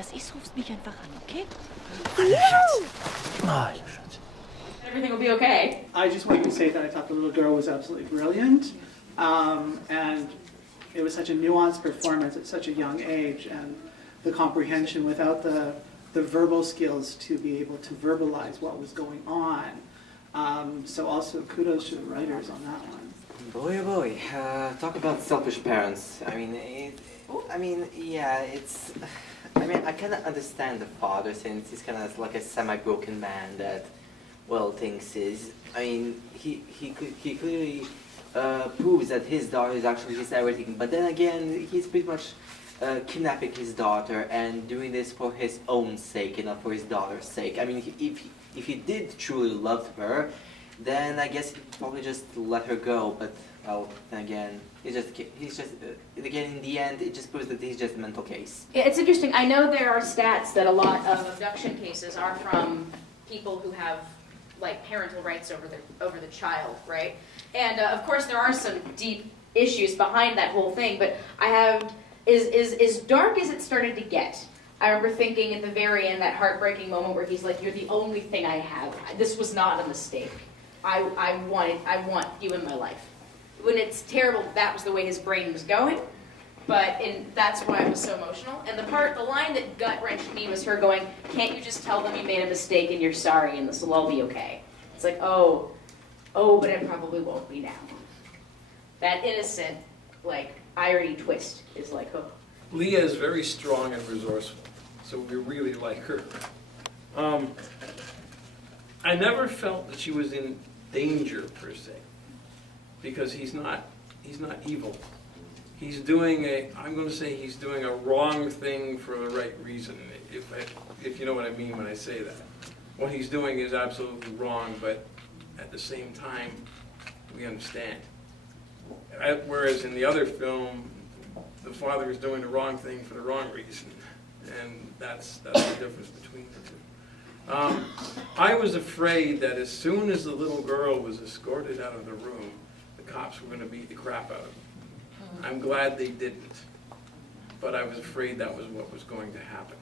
was ist, rufst mich einfach an, okay? Everything will be okay. I just wanted to say that I thought the little girl was absolutely brilliant, and it was such a nuanced performance at such a young age, and the comprehension without the verbal skills to be able to verbalize what was going on. So also kudos to the writers on that one. Boy, oh boy, talk about selfish parents. I mean, yeah, it's. I mean, I kind of understand the father since he's kind of like a semi-broken man that, well, thinks is. I mean, he clearly proves that his daughter is actually his everything. But then again, he's pretty much kidnapping his daughter and doing this for his own sake and not for his daughter's sake. I mean, if he did truly love her, then I guess he'd probably just let her go. But well, then again, he's just again in the end, it just proves that he's just a mental case. It's interesting. I know there are stats that a lot of abduction cases are from people who have like parental rights over the child, right? And of course, there are some deep issues behind that whole thing. But I have is dark as it started to get. I remember thinking at the very end, that heartbreaking moment where he's like, "You're the only thing I have. This was not a mistake. I want you in my life." When it's terrible, that was the way his brain was going. But that's why it was so emotional. And the line that gut-wrenched me was her going, "Can't you just tell them you made a mistake and you're sorry and this will all be okay?" It's like, oh, but it probably won't be now. That innocent, like, irony twist is like, oh. Leah is very strong and resourceful, so we really like her. I never felt that she was in danger per se, because he's not evil. He's doing I'm going to say he's doing a wrong thing for the right reason, if you know what I mean when I say that. What he's doing is absolutely wrong, but at the same time, we understand. Whereas in the other film, the father is doing the wrong thing for the wrong reason, and that's the difference between the two. I was afraid that as soon as the little girl was escorted out of the room, the cops were going to beat the crap out of her. I'm glad they didn't, but I was afraid that was what was going to happen.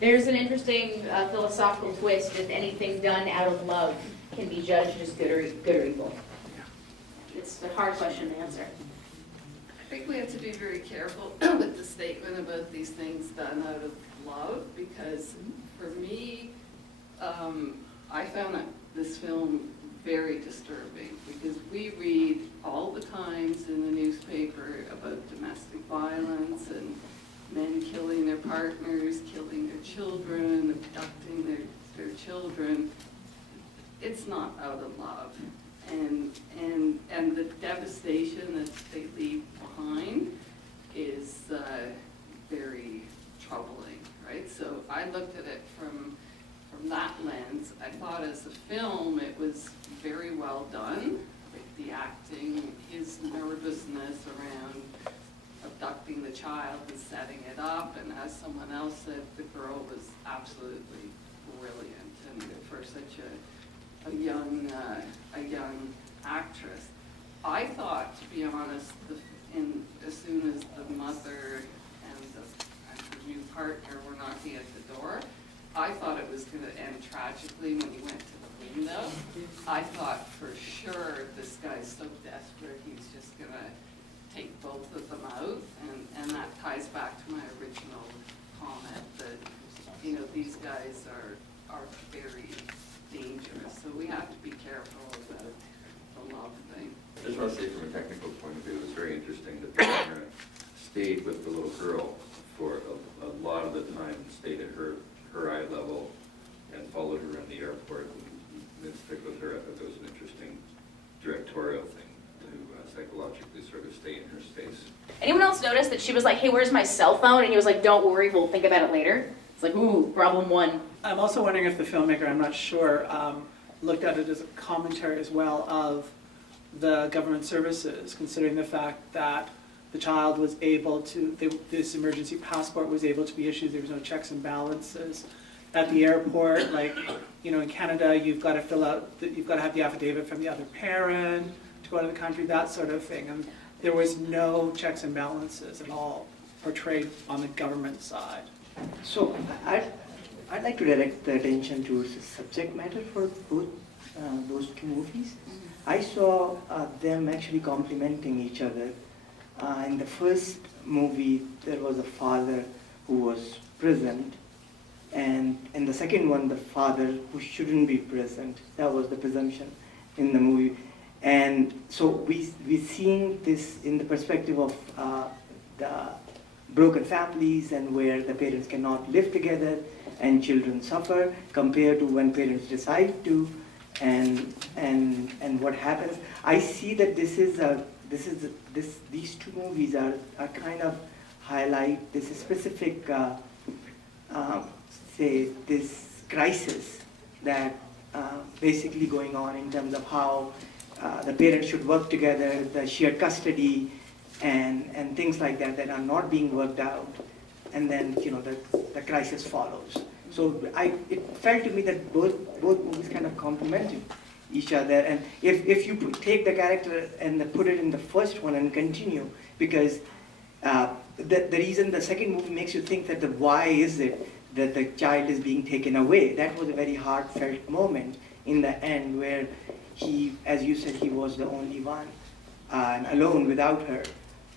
There's an interesting philosophical twist that anything done out of love can be judged as good or evil. It's a hard question to answer. I think we have to be very careful with the statement about these things done out of love, because for me, I found this film very disturbing, because we read all the times in the newspaper about domestic violence and men killing their partners, killing their children, abducting their children. It's not out of love. And the devastation that they leave behind is very troubling, right? So I looked at it from that lens. I thought as a film it was very well done, like the acting, his nervousness around abducting the child and setting it up, and as someone else said, the girl was absolutely brilliant, and for such a young actress. I thought, to be honest, as soon as the mother and the new partner were knocking at the door, I thought it was going to end tragically when he went to the window. I thought for sure this guy's so desperate he's just going to take both of them out, and that ties back to my original comment that, you know, these guys are very dangerous, so we have to be careful about the love thing. I just want to say, from a technical point of view, it was very interesting that the camera stayed with the little girl for a lot of the time, stayed at her eye level and followed her around the airport and stick with her. I thought that was an interesting directorial thing to psychologically sort of stay in her space. Anyone else notice that she was like, "Hey, where's my cell phone?" And he was like, "Don't worry, we'll think about it later." It's like, ooh, problem one. I'm also wondering if the filmmaker, I'm not sure, looked at it as a commentary as well of the government services, considering the fact that the child was able to, this emergency passport was able to be issued, there was no checks and balances. At the airport, like, you know, in Canada, you've got to fill out, you've got to have the affidavit from the other parent to go to the country, that sort of thing. And there was no checks and balances at all portrayed on the government side. So I'd like to direct the attention towards the subject matter for both those two movies. I saw them actually complementing each other. In the first movie, there was a father who was present, and in the second one, the father who shouldn't be present. That was the presumption in the movie. And so we're seeing this in the perspective of the broken families and where the parents cannot live together and children suffer compared to when parents decide to, and what happens. I see that these two movies are kind of highlight this specific say this crisis that basically going on in terms of how the parents should work together, the shared custody, and things like that are not being worked out, and then the crisis follows. So it felt to me that both movies kind of complemented each other, and if you take the character and put it in the first one and continue, because the reason the second movie makes you think that why is it that the child is being taken away, that was a very heartfelt moment in the end where he, as you said, he was the only one and alone without her,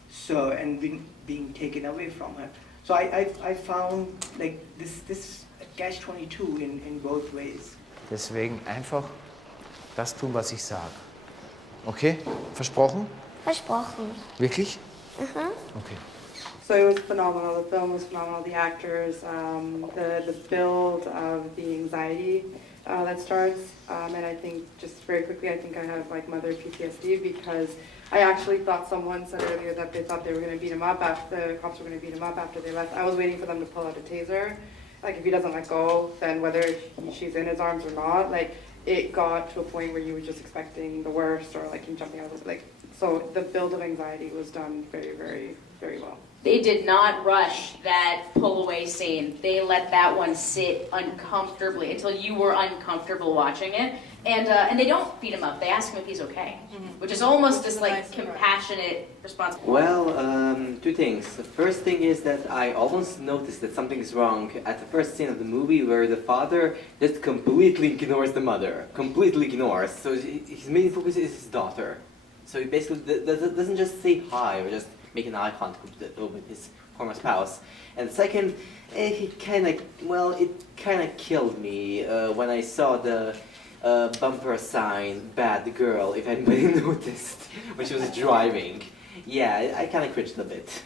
so and being taken away from her. So I found like this catch-22 in both ways. Deswegen einfach das tun, was ich sage. Okay? Versprochen? Versprochen. Wirklich? Mhm. Okay. So it was phenomenal. The film was phenomenal. The actors, the build of the anxiety that starts, and I think just very quickly, I think I have like mother PTSD because I actually thought someone said earlier that they thought they were going to beat him up after the cops were going to beat him up after they left. I was waiting for them to pull out a taser. Like if he doesn't let go, then whether she's in his arms or not, like it got to a point where you were just expecting the worst or like him jumping out of it. So the build of anxiety was done very, very, very well. They did not rush that pull away scene. They let that one sit uncomfortably until you were uncomfortable watching it. And they don't beat him up. They ask him if he's okay, which is almost this like compassionate response. Well, two things. The first thing is that I almost noticed that something is wrong at the first scene of the movie where the father just completely ignores the mother. Completely ignores. So his main focus is his daughter. So he basically doesn't just say hi or just make an eye contact with his former spouse. And second, it kind of killed me when I saw the bumper sign, bad girl, if anybody noticed, when she was driving. Yeah, I kind of cringed a bit.